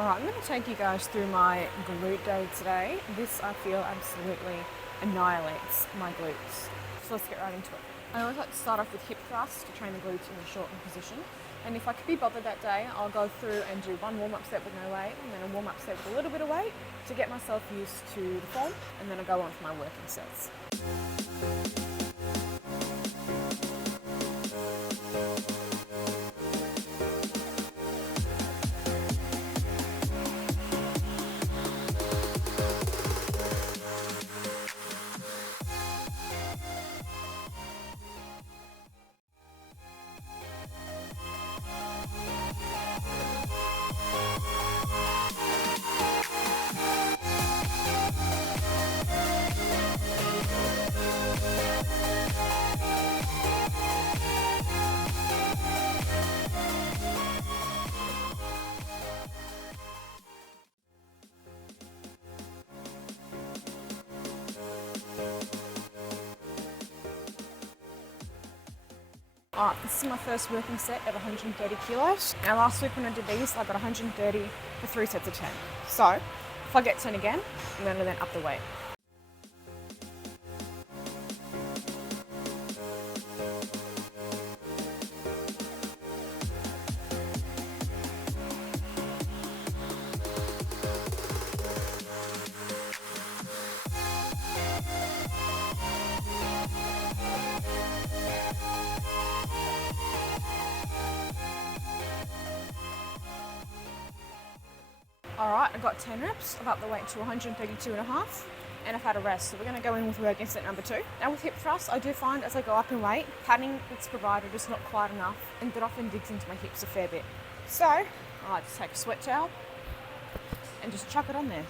Alright, I'm going to take you guys through my glute day today. This, I feel, absolutely annihilates my glutes. So let's get right into it. I always like to start off with hip thrusts to train the glutes in a shortened position. And if I could be bothered that day, I'll go through and do one warm-up set with no weight, and then a warm-up set with a little bit of weight to get myself used to the form, and then I'll go on for my working sets. Alright, this is my first working set at 130 kilos. Now last week when I did these, I got 130 for 3 sets of 10. So, if I get 10 again, I'm going to then up the weight. Alright, I got 10 reps, I've upped the weight to 132.5, and I've had a rest. So we're going to go in with working set number 2. Now with hip thrusts, I do find as I go up in weight, padding that's provided is not quite enough, and that often digs into my hips a fair bit. So, I like to take a sweat towel and just chuck it on there.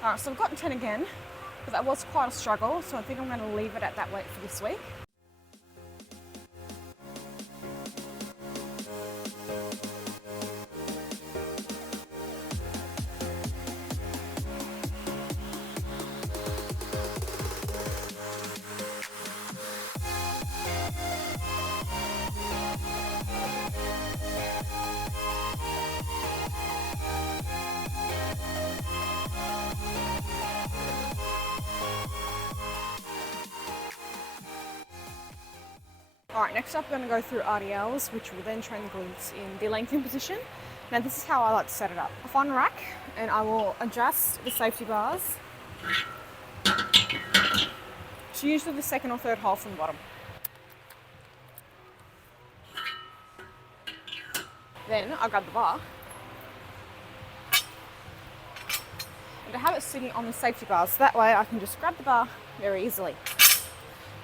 Alright, so I've gotten 10 again, but that was quite a struggle, so I think I'm going to leave it at that weight for this week. Alright, next up we're going to go through RDLs, which will then train the glutes in the lengthened position. Now this is how I like to set it up. I find a rack and I will adjust the safety bars to usually the second or third hole from the bottom. Then I grab the bar and to have it sitting on the safety bars, so that way I can just grab the bar very easily.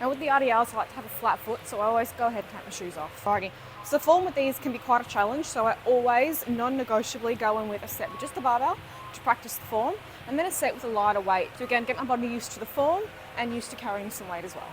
Now with the RDLs, I like to have a flat foot, so I always go ahead and take my shoes off. Alrighty, so the form with these can be quite a challenge, so I always non-negotiably go in with a set with just the barbell to practice the form, and then a set with a lighter weight to again get my body used to the form and used to carrying some weight as well.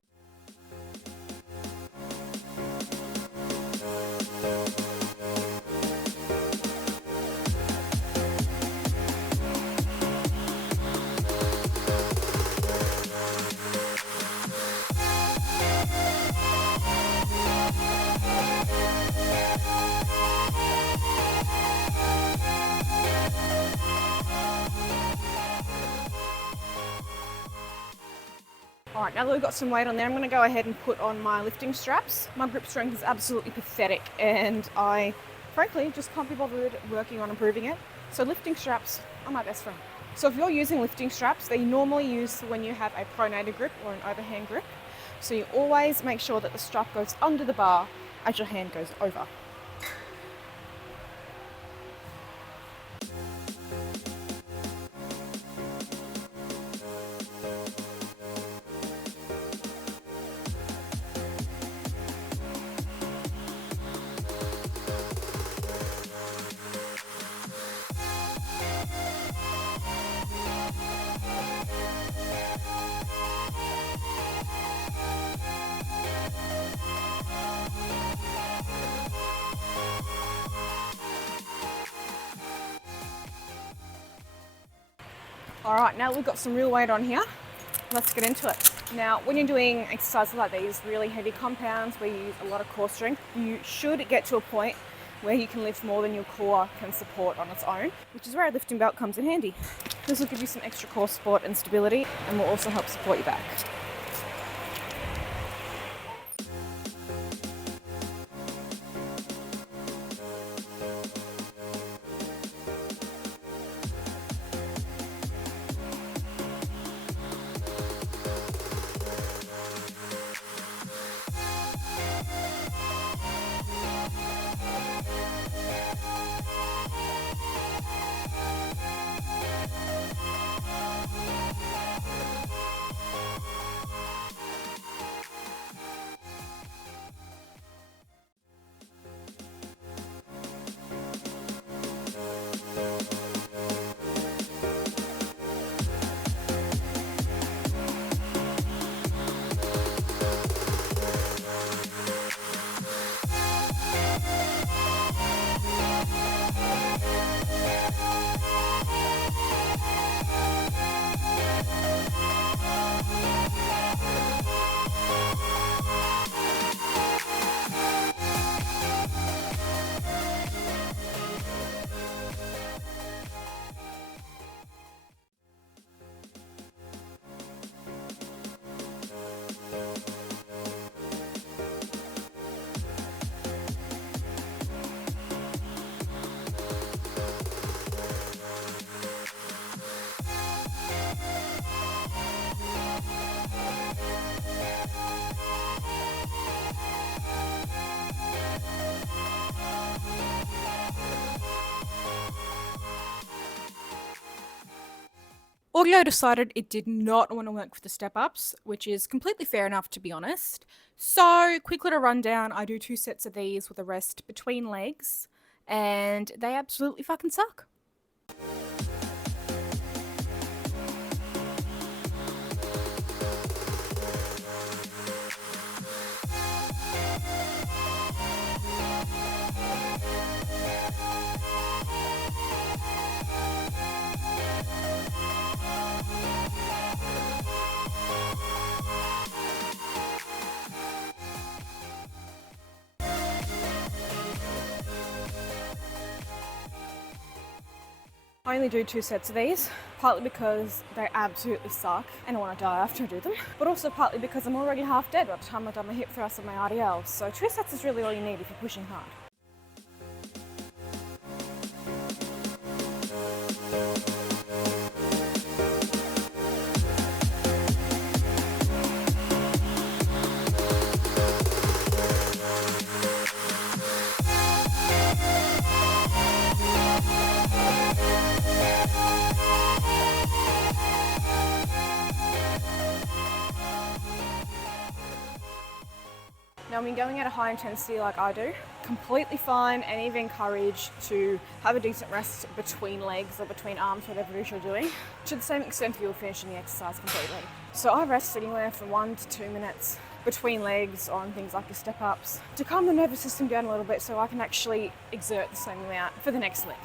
Alright, now that we've got some weight on there, I'm going to go ahead and put on my lifting straps. My grip strength is absolutely pathetic and I, frankly, just can't be bothered working on improving it. So lifting straps are my best friend. So if you're using lifting straps, they're normally used when you have a pronated grip or an overhand grip. So you always make sure that the strap goes under the bar as your hand goes over. All right, now that we've got some real weight on here, let's get into it. Now, when you're doing exercises like these, really heavy compounds where you use a lot of core strength, you should get to a point where you can lift more than your core can support on its own, which is where a lifting belt comes in handy. This will give you some extra core support and stability and will also help support your back. Audio decided it did not want to work for the step ups, which is completely fair enough, to be honest. So, quick little rundown, I do 2 sets of these with a rest between legs, and they absolutely fucking suck. I only do 2 sets of these, partly because they absolutely suck and I want to die after I do them, but also partly because I'm already half dead by the time I've done my hip thrust and my RDLs, so 2 sets is really all you need if you're pushing hard. Now, when going at a high intensity like I do, completely fine and even encouraged to have a decent rest between legs or between arms, whatever it is you're doing, to the same extent that you're finishing the exercise completely. So I rest anywhere from 1 to 2 minutes between legs on things like the step ups to calm the nervous system down a little bit so I can actually exert the same amount for the next leg.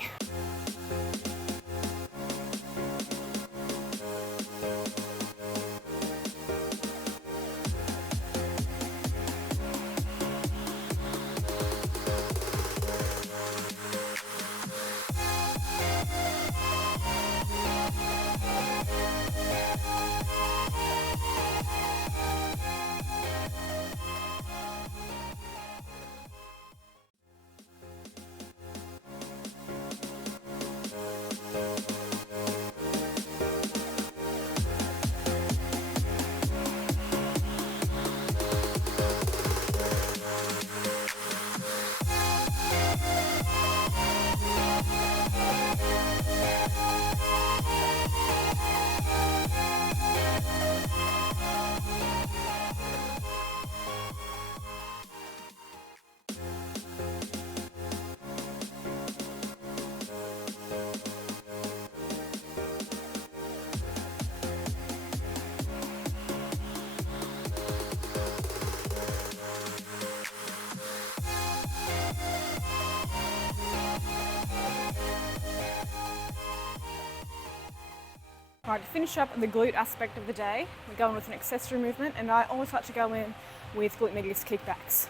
Alright, to finish up the glute aspect of the day, we're going with an accessory movement, and I always like to go in with glute medius kickbacks.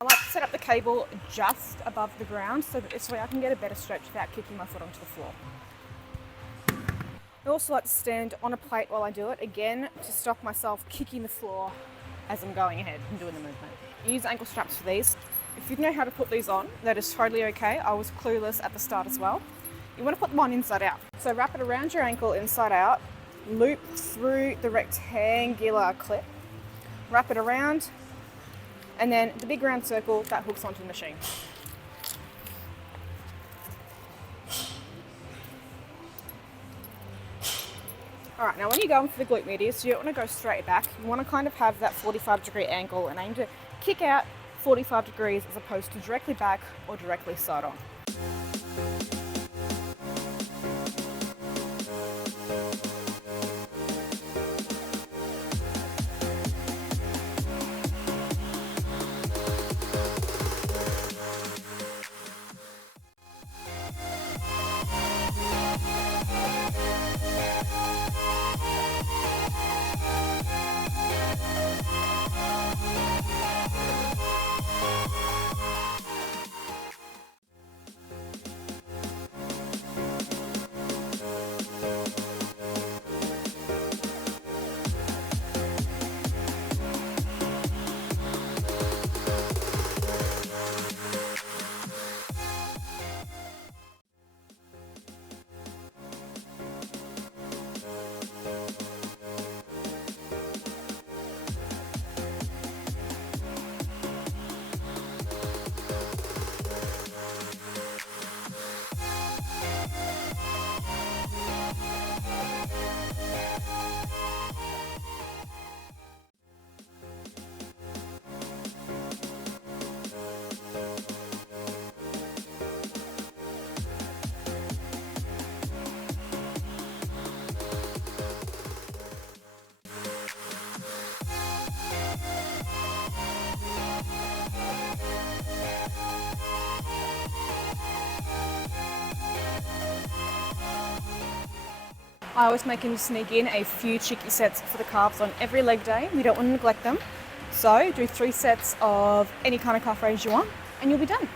I like to set up the cable just above the ground so that this way I can get a better stretch without kicking my foot onto the floor. I also like to stand on a plate while I do it, again, to stop myself kicking the floor as I'm going ahead and doing the movement. I use ankle straps for these. If you know how to put these on, that is totally okay. I was clueless at the start as well. You want to put them on inside out. So wrap it around your ankle inside out, loop through the rectangular clip, wrap it around, and then the big round circle that hooks onto the machine. Alright, now when you're going for the glute medius, you don't want to go straight back. You want to kind of have that 45-degree angle and aim to kick out 45 degrees as opposed to directly back or directly side on. I always make him sneak in a few cheeky sets for the calves on every leg day. We don't want to neglect them. So do 3 sets of any kind of calf raise you want and you'll be done.